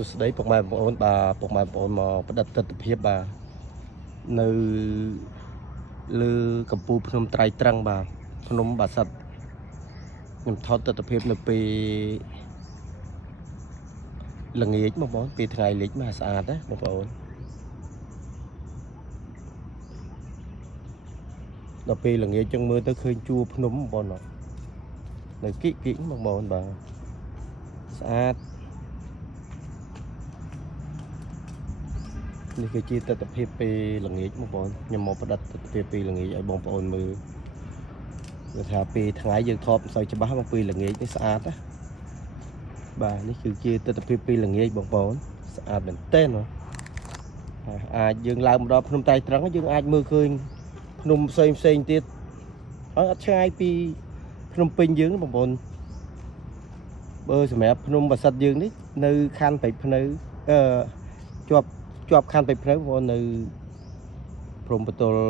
សួស្តីពុកម៉ែបងប្អូនបាទពុកម៉ែបងប្អូនមកផ្ដិតទស្សនភាពបាទនៅលើកំពូលភ្នំត្រៃត្រឹងបាទភ្នំបាសិទ្ធខ្ញុំថតទស្សនភាពនៅពេលល្ងាចបងប្អូនពេលថ្ងៃលិចមកស្អាតណាបងប្អូនដល់ពេលល្ងាចចឹងមើលទៅឃើញជួរភ្នំបងប្អូននៅគិគិបងប្អូនបាទស្អាតនេះគឺជាទស្សនភាពពេលល្ងាចបងប្អូនខ្ញុំមកផ្ដិតទស្សនភាពពេលល្ងាចឲ្យបងប្អូនមើលគឺថាពេលថ្ងៃយើងថតមិនសូវច្បាស់មកពេលល្ងាចនេះស្អាតណាបាទនេះគឺជាទស្សនភាពពេលល្ងាចបងប្អូនស្អាតមែនទែនអាចយើងឡើងមកដល់ភ្នំត្រៃត្រឹងយើងអាចមើលឃើញភ្នំផ្សេងទៀតហើយអត់ឆ្ងាយពីភ្នំពេញយើងបងប្អូនបើសម្រាប់ភ្នំបាសិទ្ធយើងនេះនៅខណ្ឌព្រៃភ្នៅជាប់ខណ្ឌព្រៃភ្នៅបងនៅព្រំប្រទល់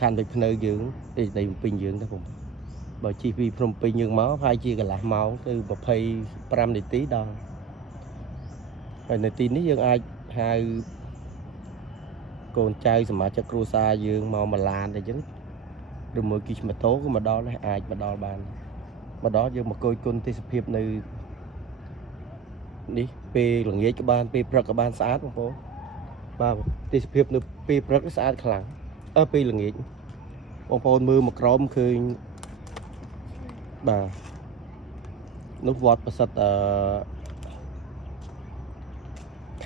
ខណ្ឌព្រៃភ្នៅយើងទីដីភ្នំពេញយើងណាបងបើជិះពីភ្នំពេញយើងមកហើយជាកន្លះម៉ោងទៅ25នាទីដល់ហើយនៅទីនេះយើងអាចហៅកូនចៅសមាជិកគ្រួសារយើងមកឡានអញ្ចឹងឬមួយជិះម៉ូតូក៏មកដល់ដែរអាចមកដល់បានមកដល់យើងមកគយគុណទេសភាពនៅនេះពេលល្ងាចក៏បានពេលព្រឹកក៏បានស្អាតបងប្អូនបាទទេសភាពនៅពេលព្រឹកស្អាតខ្លាំងពេលល្ងាចបងប្អូនមើលមកក្រោមឃើញបាទនោះវត្តប្រសិទ្ធ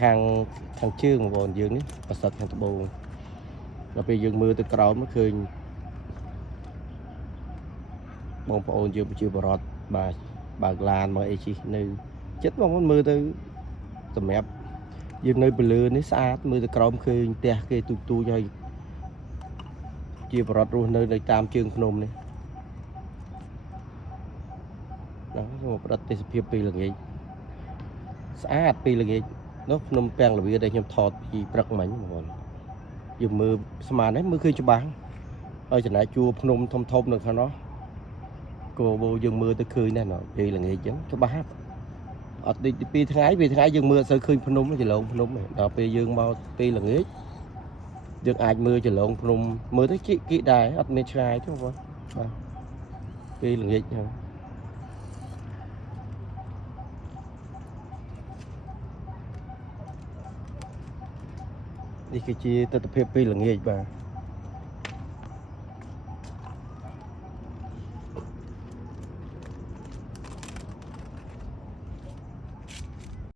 ខាងជើងបងប្អូនយើងនេះប្រសិទ្ធខាងត្បូងដល់ពេលយើងមើលទៅក្រោមឃើញបងប្អូនយើងប្រជាពលរដ្ឋបាទបើកឡានមកអីជិះនៅចិត្តបងប្អូនមើលទៅសម្រាប់យើងនៅពីលើនេះស្អាតមើលទៅក្រោមឃើញផ្ទះគេទូចហើយជាពលរដ្ឋរស់នៅតាមជើងភ្នំនេះហ្នឹងមកប្រតិទេសភាពពេលល្ងាចស្អាតពេលល្ងាចនោះភ្នំពាំងលាវាដែលខ្ញុំថតពីព្រឹកមិញបងប្អូនយើងមើលស្មានហ្នឹងមើលឃើញច្បាស់ហើយចំណែកជួរភ្នំធំនៅខាងនោះក៏យើងមើលទៅឃើញដែរពេលល្ងាចអញ្ចឹងច្បាស់អត់ដូចពីថ្ងៃយើងមើលអត់សូវឃើញភ្នំចលងភ្នំដល់ពេលយើងមកពេលល្ងាចយើងអាចមើលចលងភ្នំមើលទៅគិដែរអត់មានឆ្ងាយទេបងប្អូនបាទពេលល្ងាចហ្នឹងនេះគឺជាទស្សនភាពពេលល្ងាចបាទ